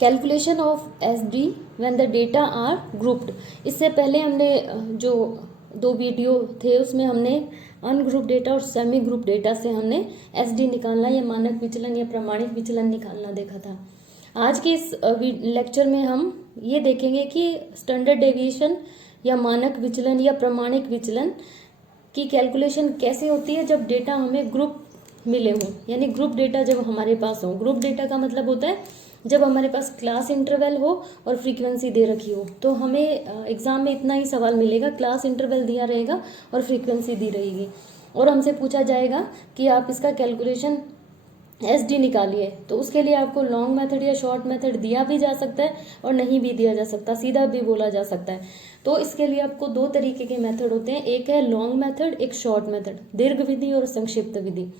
Calculation of SD when the data are grouped. इससे पहले हमने जो 2 वीडियो थे उसमें हमने अनग्रुप डेटा और सेमी ग्रुप डेटा से हमने एसडी निकालना या मानक विचलन या प्रमाणित विचलन निकालना देखा था। आज के इस लेक्चर में हम ये देखेंगे कि स्टैंडर्ड डेविएशन या मानक विचलन या प्रमाणित विचलन की कैलकुलेशन कैसे होती है जब डेटा हमें ग्रुप मिले हों, यानी ग्रुप डेटा जब हमारे पास हो। ग्रुप डेटा का मतलब होता है जब हमारे पास क्लास इंटरवल हो और फ्रीक्वेंसी दे रखी हो। तो हमें एग्जाम में इतना ही सवाल मिलेगा, क्लास इंटरवल दिया रहेगा और फ्रीक्वेंसी दी रहेगी और हमसे पूछा जाएगा कि आप इसका कैलकुलेशन एसडी निकालिए। तो उसके लिए आपको लॉन्ग मेथड या शॉर्ट मेथड दिया भी जा सकता है और नहीं भी दिया जा सकता, सीधा भी बोला जा सकता है। तो इसके लिए आपको 2 तरीके के मेथड होते हैं, एक है लॉन्ग मेथड, एक शॉर्ट मेथड, दीर्घ विधि और संक्षिप्त विधि।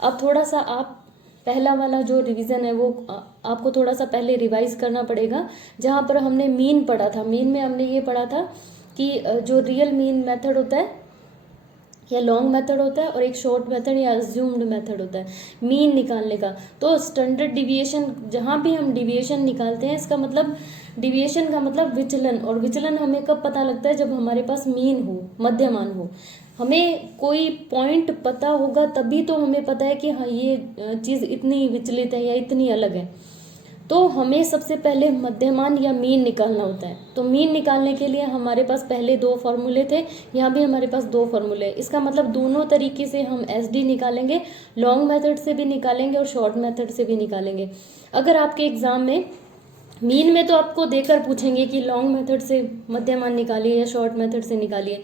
अब थोड़ा सा आप पहला वाला जो रिवीजन है वो आपको थोड़ा सा पहले रिवाइज करना पड़ेगा। जहाँ पर हमने मीन पढ़ा था, मीन में हमने ये पढ़ा था कि जो रियल मीन मेथड होता है या लॉन्ग मेथड होता है और एक शॉर्ट मेथड या अज्यूम्ड मेथड होता है मीन निकालने का। तो स्टैंडर्ड डिविएशन, जहाँ भी हम डिविएशन निकालते हैं, इसका मतलब डिविएशन का मतलब विचलन, और विचलन हमें कब पता लगता है जब हमारे पास मीन हो, मध्यमान हो। हमें कोई पॉइंट पता होगा तभी तो हमें पता है कि हाँ ये चीज़ इतनी विचलित है या इतनी अलग है। तो हमें सबसे पहले मध्यमान या मीन निकालना होता है। तो मीन निकालने के लिए हमारे पास पहले 2 फॉर्मूले थे, यहाँ भी हमारे पास 2 फॉर्मूले। इसका मतलब दोनों तरीके से हम एसडी निकालेंगे, लॉन्ग मेथड से भी निकालेंगे और शॉर्ट मेथड से भी निकालेंगे। अगर आपके एग्जाम में मीन में तो आपको देकर पूछेंगे कि लॉन्ग मेथड से मध्यमान निकालिए या शॉर्ट मेथड से निकालिए।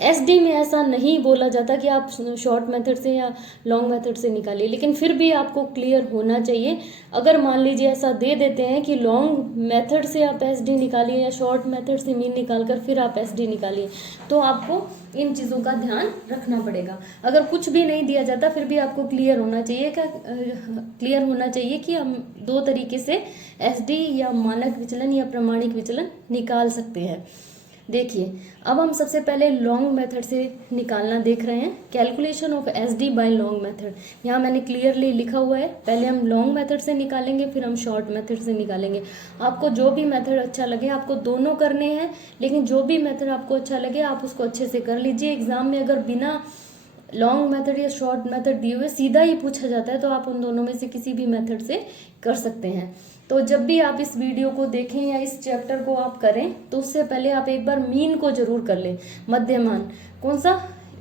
एसडी में ऐसा नहीं बोला जाता कि आप शॉर्ट मेथड से या लॉन्ग मेथड से निकालिए, लेकिन फिर भी आपको क्लियर होना चाहिए। अगर मान लीजिए ऐसा दे देते हैं कि लॉन्ग मेथड से आप एसडी निकालिए या शॉर्ट मेथड से मीन निकालकर फिर आप एसडी निकालिए, तो आपको इन चीज़ों का ध्यान रखना पड़ेगा। अगर कुछ भी नहीं दिया जाता फिर भी आपको क्लियर होना चाहिए कि हम 2 तरीके से एसडी या मानक विचलन या प्रमाणिक विचलन निकाल सकते हैं। देखिए, अब हम सबसे पहले लॉन्ग मेथड से निकालना देख रहे हैं, calculation of SD by long method. यहाँ मैंने क्लियरली लिखा हुआ है, पहले हम लॉन्ग मेथड से निकालेंगे फिर हम शॉर्ट मेथड से निकालेंगे। आपको जो भी मेथड अच्छा लगे, आपको दोनों करने हैं, लेकिन जो भी मेथड आपको अच्छा लगे आप उसको अच्छे से कर लीजिए। एग्जाम में अगर बिना लॉन्ग मेथड या शॉर्ट मेथड दिए हुए सीधा ही पूछा जाता है तो आप उन दोनों में से किसी भी मेथड से कर सकते हैं। तो जब भी आप इस वीडियो को देखें या इस चैप्टर को आप करें तो उससे पहले आप एक बार मीन को जरूर कर लें, मध्यमान। कौन सा?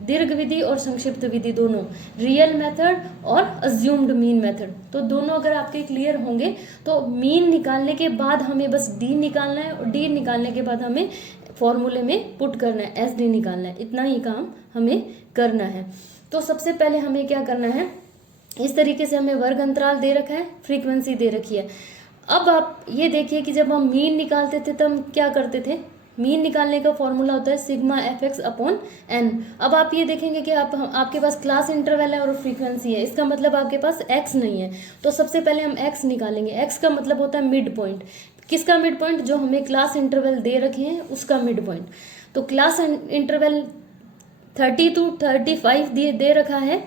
दीर्घ विधि और संक्षिप्त विधि, दोनों, रियल मेथड और अज्यूम्ड मीन मेथड। तो दोनों अगर आपके क्लियर होंगे तो मीन निकालने के बाद हमें बस डी निकालना है और डी निकालने के बाद हमें फॉर्मूले में पुट करना है, एस डी निकालना है। इतना ही काम हमें करना है। तो सबसे पहले हमें क्या करना है, इस तरीके से हमें वर्ग अंतराल दे रखा है, फ्रीक्वेंसी दे रखी है। अब आप ये देखिए कि जब हम मीन निकालते थे तब हम क्या करते थे, मीन निकालने का फॉर्मूला होता है sigma F X upon N. अब आप ये देखेंगे कि आपके पास क्लास इंटरवल है और फ्रीक्वेंसी है, इसका मतलब आपके पास एक्स नहीं है। तो सबसे पहले हम एक्स निकालेंगे। एक्स का मतलब होता है मिड पॉइंट। किसका मिड पॉइंट? जो हमें क्लास इंटरवल दे रखे हैं उसका मिड पॉइंट। तो क्लास इंटरवल 30 to 35 दे रखा है,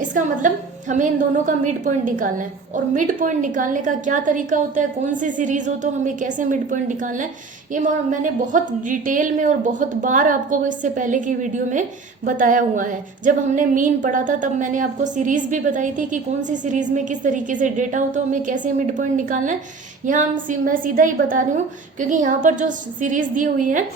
इसका मतलब हमें इन दोनों का मिड पॉइंट निकालना है। और मिड पॉइंट निकालने का क्या तरीका होता है, कौन सी सीरीज हो तो हमें कैसे मिड पॉइंट निकालना है, ये मैंने बहुत डिटेल में और बहुत बार आपको इससे पहले की वीडियो में बताया हुआ है। जब हमने मीन पढ़ा था तब मैंने आपको सीरीज भी बताई थी कि कौन सी सीरीज में किस तरीके से डेटा हो तो हमें कैसे मिड पॉइंट निकालना है। यहाँ मैं सीधा ही बता रही हूँ क्योंकि यहाँ पर जो सीरीज दी हुई है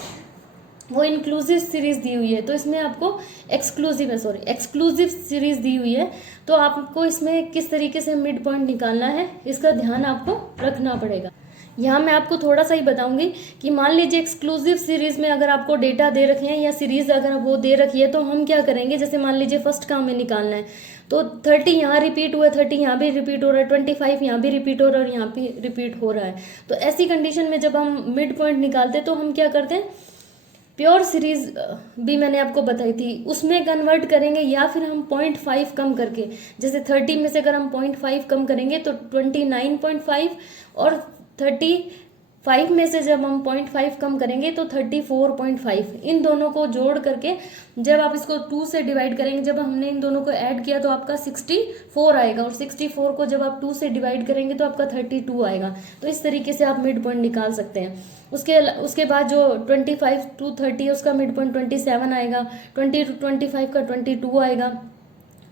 वो इंक्लूसिव सीरीज दी हुई है, तो इसमें आपको एक्सक्लूसिव सीरीज दी हुई है। तो आपको इसमें किस तरीके से मिड पॉइंट निकालना है इसका ध्यान आपको रखना पड़ेगा। यहाँ मैं आपको थोड़ा सा ही बताऊंगी कि मान लीजिए एक्सक्लूसिव सीरीज में अगर आपको डेटा दे रखे हैं या सीरीज अगर वो दे रखी है तो हम क्या करेंगे, जैसे मान लीजिए फर्स्ट का हमें निकालना है तो 30 यहाँ रिपीट हुआ है, 30 यहाँ भी रिपीट हो रहा है, 25 यहाँ भी रिपीट हो रहा है और यहाँ भी रिपीट हो रहा है। तो ऐसी कंडीशन में जब हम मिड पॉइंट निकालते हैं तो हम क्या करते हैं, प्योर सीरीज भी मैंने आपको बताई थी उसमें कन्वर्ट करेंगे या फिर हम 0.5 कम करके, जैसे 30 में से अगर हम 0.5 कम करेंगे तो 29.5 और 30 5 में से जब हम 0.5 कम करेंगे तो 34.5, इन दोनों को जोड़ करके जब आप इसको 2 से डिवाइड करेंगे, जब हमने इन दोनों को ऐड किया तो आपका 64 आएगा, और 64 को जब आप 2 से डिवाइड करेंगे तो आपका 32 आएगा। तो इस तरीके से आप मिड पॉइंट निकाल सकते हैं। उसके बाद जो 25 to 30 है उसका मिड पॉइंट 27 आएगा, 20 to 25 का 22 आएगा,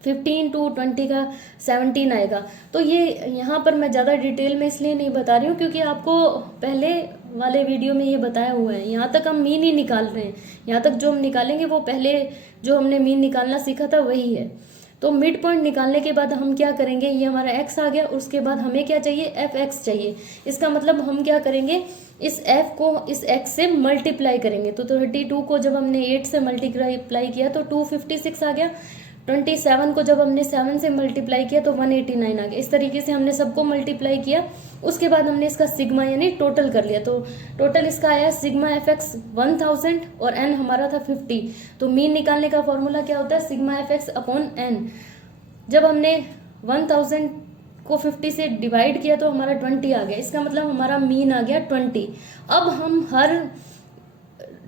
15 to 20 का 17 आएगा। तो ये यहाँ पर मैं ज़्यादा डिटेल में इसलिए नहीं बता रही हूँ क्योंकि आपको पहले वाले वीडियो में ये बताया हुआ है। यहाँ तक हम मीन ही निकाल रहे हैं, यहाँ तक जो हम निकालेंगे वो पहले जो हमने मीन निकालना सीखा था वही है। तो मिड पॉइंट निकालने के बाद हम क्या करेंगे, ये हमारा x आ गया, उसके बाद हमें क्या चाहिए, fx चाहिए। इसका मतलब हम क्या करेंगे, इस f को इस x से मल्टीप्लाई करेंगे। तो 32 को जब हमने 8 से मल्टीप्लाई किया तो 256 आ गया, 27 को जब हमने 7 से मल्टीप्लाई किया तो 189 आ गया। इस तरीके से हमने सबको मल्टीप्लाई किया। उसके बाद हमने इसका सिग्मा यानी टोटल कर लिया। तो टोटल इसका आया सिग्मा fx 1000 और n हमारा था 50। तो मीन निकालने का फॉर्मूला क्या होता है, सिग्मा fx अपॉन n। जब हमने 1000 को 50 से डिवाइड किया तो हमारा 20 आ गया, इसका मतलब हमारा मीन आ गया 20। अब हम हर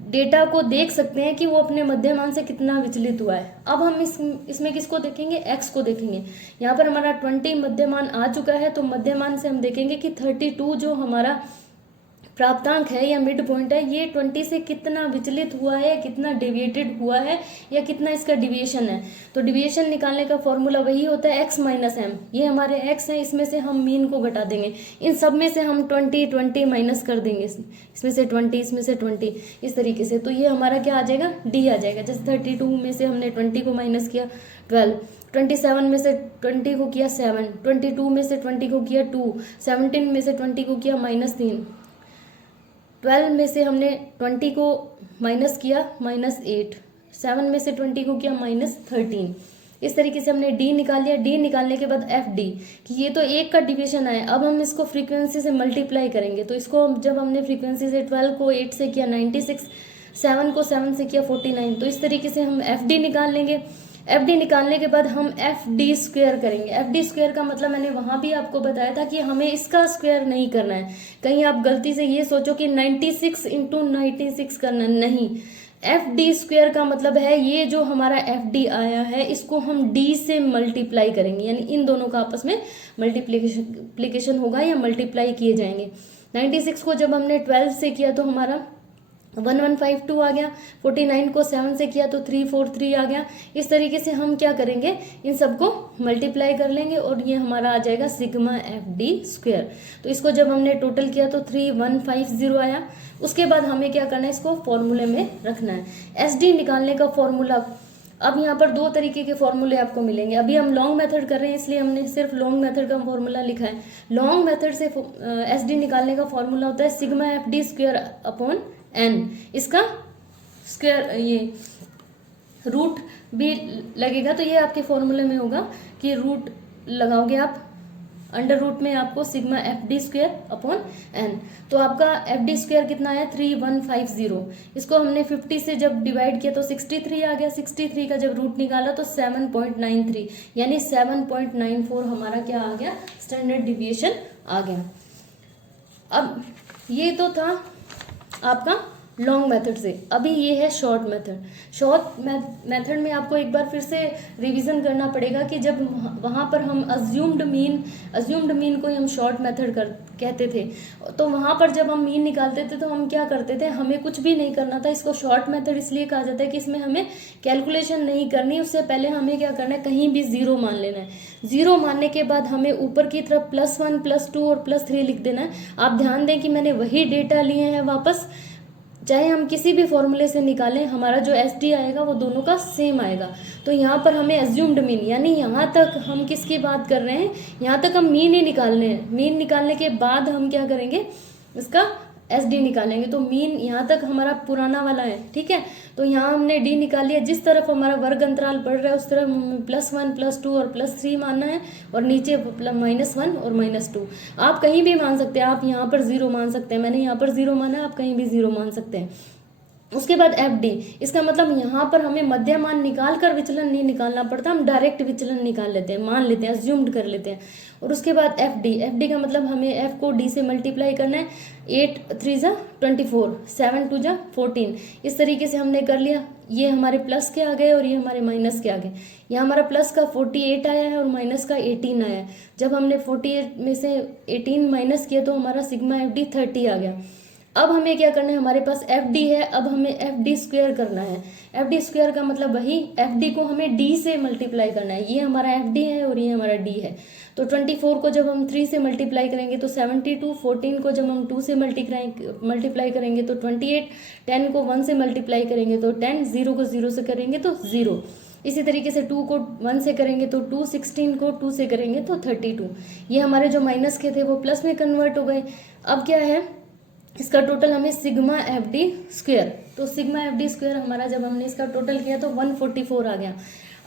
डेटा को देख सकते हैं कि वो अपने मध्यमान से कितना विचलित हुआ है। अब हम इसमें किसको देखेंगे, x को देखेंगे। यहाँ पर हमारा 20 मध्यमान आ चुका है, तो मध्यमान से हम देखेंगे कि 32 जो हमारा प्राप्तांक है या मिड पॉइंट है, ये 20 से कितना विचलित हुआ है, कितना डेविएटेड हुआ है, या कितना इसका डिविएशन है। तो डिविएशन निकालने का फॉर्मूला वही होता है x माइनस एम। ये हमारे x है, इसमें से हम मीन को घटा देंगे। इन सब में से हम 20 माइनस कर देंगे, इसमें से 20, इसमें से 20, इस तरीके से। तो ये हमारा क्या आ जाएगा, d आ जाएगा। जैसे 32 में से हमने 20 को माइनस किया 12, 27 में से 20 को किया 7, 22 में से 20 को किया 2, 17 में से 20 को किया -3, 12 में से हमने 20 को माइनस किया -8, 7 में से 20 को किया -13। इस तरीके से हमने d निकाल लिया। d निकालने के बाद fd, कि ये तो एक का डिविएशन आया। अब हम इसको फ्रीक्वेंसी से मल्टीप्लाई करेंगे। तो इसको जब हमने फ्रीक्वेंसी से 12 को 8 से किया 96, 7 को 7 से किया 49। तो इस तरीके से हम fd निकाल लेंगे। fd निकालने के बाद हम fd स्क्वायर करेंगे। fd स्क्वायर का मतलब मैंने वहां भी आपको बताया था कि हमें इसका स्क्वायर नहीं करना है। कहीं आप गलती से ये सोचो कि 96 इंटू 96 करना, नहीं। fd स्क्वायर का मतलब है ये जो हमारा fd आया है इसको हम d से मल्टीप्लाई करेंगे, यानी इन दोनों का आपस में मल्टीप्लिकेशन होगा या मल्टीप्लाई किए जाएंगे। 96 को जब हमने 12 से किया तो हमारा 1152 आ गया, 49 को 7 से किया तो 343 आ गया। इस तरीके से हम क्या करेंगे, इन सबको मल्टीप्लाई कर लेंगे और ये हमारा आ जाएगा सिग्मा fd स्क्वायर। तो इसको जब हमने टोटल किया तो 3150 आया। उसके बाद हमें क्या करना है, इसको फॉर्मूले में रखना है। sd निकालने का फॉर्मूला, अब यहाँ पर दो तरीके के फॉर्मूले आपको मिलेंगे। अभी हम लॉन्ग मेथड कर रहे हैं इसलिए हमने सिर्फ लॉन्ग मेथड का फॉर्मूला लिखा है। लॉन्ग मेथड से sd निकालने का फॉर्मूला होता है sigma fd square upon n। इसका स्क्वायर ये रूट भी लगेगा, तो ये आपके फॉर्मूले में होगा कि रूट लगाओगे आप, अंडर रूट में आपको sigma fd square upon n। तो आपका fd स्क्वायर कितना आया, 3150। इसको हमने 50 से जब डिवाइड किया तो 63 आ गया। 63 का जब रूट निकाला तो 7.93, यानी 7.94 हमारा क्या आ गया, स्टैंडर्ड डिविएशन आ गया। अब ये तो था आपका लॉन्ग मेथड से। अभी ये है शॉर्ट मेथड। शॉर्ट मेथड में आपको एक बार फिर से रिवीजन करना पड़ेगा कि जब वहाँ पर हम अज्यूम्ड मीन को ही हम शॉर्ट मेथड कहते थे। तो वहाँ पर जब हम मीन निकालते थे तो हम क्या करते थे, हमें कुछ भी नहीं करना था। इसको शॉर्ट मेथड इसलिए कहा जाता है कि इसमें हमें कैलकुलेशन नहीं करनी। उससे पहले हमें क्या करना है, कहीं भी जीरो मान लेना है। जीरो मानने के बाद हमें ऊपर की तरफ +1 +2 और +3 लिख देना है। आप ध्यान दें कि मैंने वही डेटा लिए हैं वापस, चाहे हम किसी भी फॉर्मूले से निकालें, हमारा जो SD आएगा वो दोनों का सेम आएगा। तो यहाँ पर हमें अज्यूम्ड मीन, यानी यहाँ तक हम किसकी बात कर रहे हैं, यहाँ तक हम मीन ही निकालने हैं। मीन निकालने के बाद हम क्या करेंगे, इसका SD निकालेंगे। तो मीन यहाँ तक हमारा पुराना वाला है, ठीक है। तो यहाँ हमने D निकाल लिया। जिस तरफ हमारा वर्ग अंतराल बढ़ रहा है उस तरफ +1 +2 और +3 मानना है, और नीचे -1 और -2। आप कहीं भी मान सकते हैं, आप यहाँ पर 0 मान सकते हैं। मैंने यहाँ पर 0 माना है, आप कहीं भी 0 मान सकते हैं। उसके बाद एफ डी, इसका मतलब यहाँ पर हमें मध्यमान निकाल कर विचलन नहीं निकालना पड़ता, हम डायरेक्ट विचलन निकाल लेते हैं, मान लेते हैं, अज्यूम्ड कर लेते हैं। और उसके बाद एफ डी, एफ डी का मतलब हमें एफ को डी से मल्टीप्लाई करना है, 8 3 जा 24, 7 2 जा 14, इस तरीके से हमने कर लिया। ये हमारे प्लस के आ गए और ये हमारे माइनस के आ गए। यहाँ हमारा प्लस का 48 आया है और माइनस का 18 आया है। जब हमने 48 में से 18 माइनस किया तो हमारा सिग्मा एफ डी 30 आ गया। अब हमें क्या करना है, हमारे पास एफ डी है, अब हमें एफ डी स्क्वायर करना है। एफ डी स्क्वायर का मतलब वही, एफ डी को हमें डी से मल्टीप्लाई करना है। ये हमारा एफ डी है और ये हमारा डी है। तो 24 को जब हम 3 से मल्टीप्लाई करेंगे तो 72, 14 को जब हम 2 से मल्टीप्लाई करेंगे तो 28, 10 को 1 से मल्टीप्लाई करेंगे तो 10, 0 को 0 से करेंगे तो 0। इसी तरीके से 2 को 1 से करेंगे तो 2, 16 को 2 से करेंगे तो 32। ये हमारे जो माइनस के थे वो प्लस में कन्वर्ट हो गए। अब क्या है, इसका टोटल हमें सिग्मा एफ डी स्क्वायर, तो सिग्मा एफ डी स्क्वायर हमारा जब हमने इसका टोटल किया तो 144 आ गया।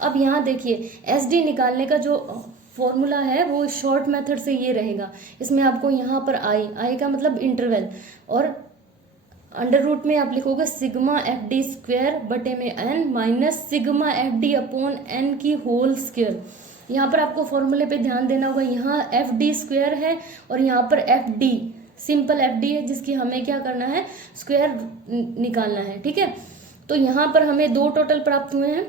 अब यहाँ देखिए एस डी निकालने का जो फॉर्मूला है वो शॉर्ट मेथड से ये रहेगा। इसमें आपको यहाँ पर आई का मतलब इंटरवल, और अंडर रूट में आप लिखोगे सिग्मा एफ डी स्क्वायर बटे में N minus sigma F D upon N की होल स्क्वायर। यहाँ पर आपको फॉर्मूले पे ध्यान देना होगा, यहाँ एफ डी स्क्वायर है और यहाँ पर F D simple F D है, जिसकी हमें क्या करना है, स्क्वायर निकालना है। ठीक है, तो यहाँ पर हमें 2 टोटल प्राप्त हुए हैं।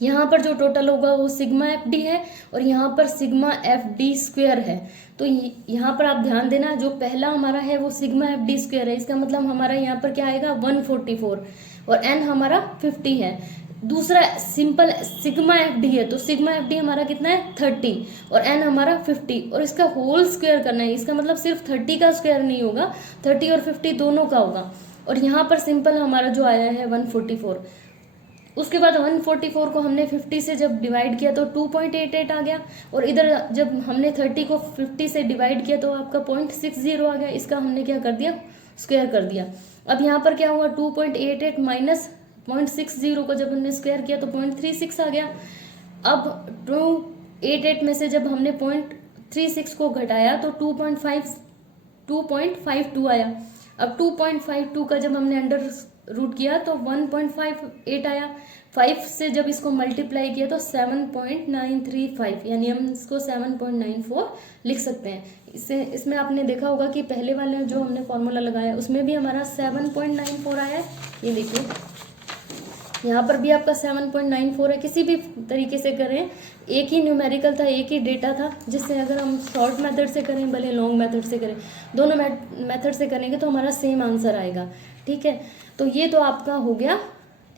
यहाँ पर जो टोटल होगा वो सिग्मा एफ डी है और यहाँ पर सिग्मा एफ डी स्क्वायर है। तो यहाँ पर आप ध्यान देना, जो पहला हमारा है वो सिग्मा एफ डी स्क्वायर है, इसका मतलब हमारा यहाँ पर क्या आएगा 144 और एन हमारा 50 है। दूसरा सिंपल सिग्मा एफ डी है, तो सिग्मा एफ डी हमारा कितना है 30 और एन हमारा 50 और इसका होल स्क्वायर करना है। इसका मतलब सिर्फ 30 का स्क्वायर नहीं होगा, 30 और 50 दोनों का होगा। और यहाँ पर सिंपल हमारा जो आया है 144। उसके बाद 144 को हमने 50 से जब डिवाइड किया तो 2.88 आ गया, और इधर जब हमने 30 को 50 से डिवाइड किया तो आपका 0.60 आ गया। इसका हमने क्या कर दिया, स्क्वायर कर दिया। अब यहाँ पर क्या हुआ, 2.88 माइनस 0.60 को जब हमने स्क्वायर किया तो 0.36 आ गया। अब 288 में से जब हमने 0.36 को घटाया तो 2.52 आया। अब 2.52 का जब हमने अंडर रूट किया तो 1.58 आया। 5 से जब इसको मल्टीप्लाई किया तो 7.935, यानी हम इसको 7.94 लिख सकते हैं। इसमें आपने देखा होगा कि पहले वाले जो हमने फॉर्मूला लगाया उसमें भी हमारा 7.94 आया है। ये देखिए यहाँ पर भी आपका 7.94 है। किसी भी तरीके से करें, एक ही न्यूमेरिकल था, एक ही डेटा था, जिससे अगर हम शॉर्ट मेथड से करें भले लॉन्ग मेथड से करें, दोनों मेथड से करेंगे तो हमारा सेम आंसर आएगा। ठीक है, तो ये तो आपका हो गया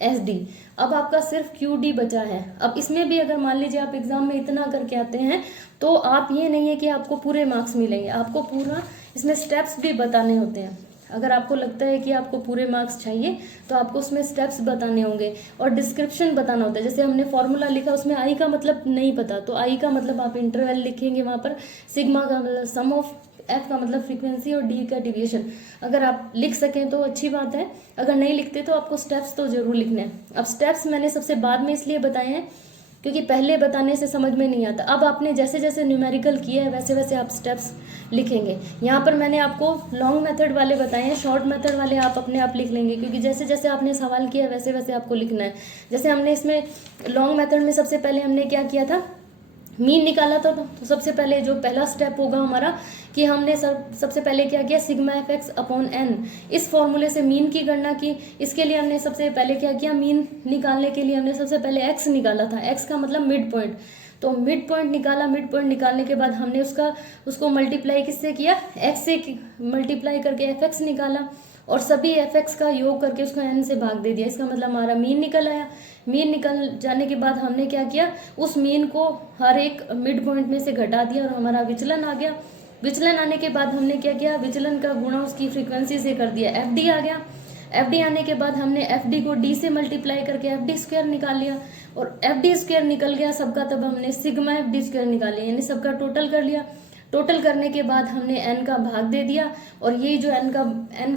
एस डी। अब आपका सिर्फ क्यू डी बचा है। अब इसमें भी अगर मान लीजिए आप एग्जाम में इतना करके आते हैं तो आप ये नहीं है कि आपको पूरे मार्क्स मिलेंगे, आपको पूरा इसमें स्टेप्स भी बताने होते हैं। अगर आपको लगता है कि आपको पूरे मार्क्स चाहिए तो आपको उसमें स्टेप्स बताने होंगे और डिस्क्रिप्शन बताना होता है। जैसे हमने फॉर्मूला लिखा, उसमें आई का मतलब नहीं पता तो आई का मतलब आप इंटरवल लिखेंगे, वहाँ पर सिग्मा का मतलब सम ऑफ एफ का मतलब फ्रीक्वेंसी और डी का डिविएशन। अगर आप लिख सकें तो अच्छी बात है, अगर नहीं लिखते तो आपको स्टेप्स तो जरूर लिखने हैं। अब स्टेप्स मैंने सबसे बाद में इसलिए बताए हैं क्योंकि पहले बताने से समझ में नहीं आता। अब आपने जैसे जैसे न्यूमेरिकल किया है वैसे वैसे आप स्टेप्स लिखेंगे। यहाँ पर मैंने आपको लॉन्ग मेथड वाले बताए हैं, शॉर्ट मेथड वाले आप अपने आप लिख लेंगे, क्योंकि जैसे जैसे आपने सवाल किया है वैसे वैसे आपको लिखना है। जैसे हमने इसमें लॉन्ग मेथड में सबसे पहले हमने क्या किया था, मीन निकाला था। तो सबसे पहले जो पहला स्टेप होगा हमारा कि हमने सबसे पहले क्या किया, sigma F X upon N, इस फॉर्मूले से मीन की गणना की। इसके लिए हमने सबसे पहले क्या किया, मीन निकालने के लिए हमने सबसे पहले एक्स निकाला था। एक्स का मतलब मिड पॉइंट, तो मिड पॉइंट निकाला। मिड पॉइंट निकालने के बाद हमने उसको मल्टीप्लाई किससे किया, एक्स से मल्टीप्लाई करके एफ एक्स निकाला और सभी एफ एक्स का योग करके उसको एन से भाग दे दिया। इसका मतलब हमारा मीन निकल आया। मीन निकल जाने के बाद हमने क्या किया, उस मीन को हर एक मिड पॉइंट में से घटा दिया और हमारा विचलन आ गया। विचलन आने के बाद हमने क्या किया, विचलन का गुणा उसकी फ्रीक्वेंसी से कर दिया, एफ डी आ गया। एफ डी आने के बाद हमने एफ डी को डी से मल्टीप्लाई करके एफ डी स्क्वायर निकाल लिया और एफ डी स्क्वायर निकल गया सबका, तब हमने सिग्मा एफ डी स्क्वायर निकाल लिया, यानी सबका टोटल कर लिया। टोटल करने के बाद हमने n का भाग दे दिया और यही जो n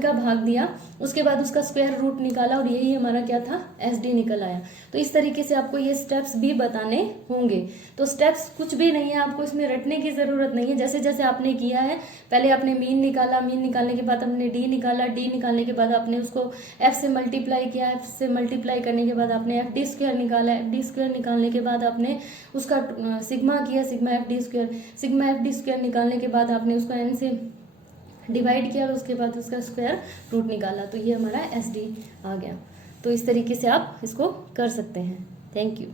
का भाग दिया उसके बाद उसका स्क्वायर रूट निकाला और यही हमारा क्या था, SD निकल आया। तो इस तरीके से आपको ये स्टेप्स भी बताने होंगे। तो स्टेप्स कुछ भी नहीं है, आपको इसमें रटने की ज़रूरत नहीं है। जैसे जैसे आपने किया है, पहले आपने मीन निकाला, मीन निकालने के बाद आपने डी निकाला, डी निकालने के बाद आपने उसको f से मल्टीप्लाई किया, f से मल्टीप्लाई करने के बाद आपने FD स्क्वायर निकाला, FD स्क्वायर निकालने के बाद आपने उसका सिग्मा किया, sigma FD square, sigma FD square निकालने के बाद आपने उसको n से डिवाइड किया और उसके बाद उसका स्क्वायर रूट निकाला। तो ये हमारा SD आ गया। तो इस तरीके से आप इसको कर सकते हैं। Thank you.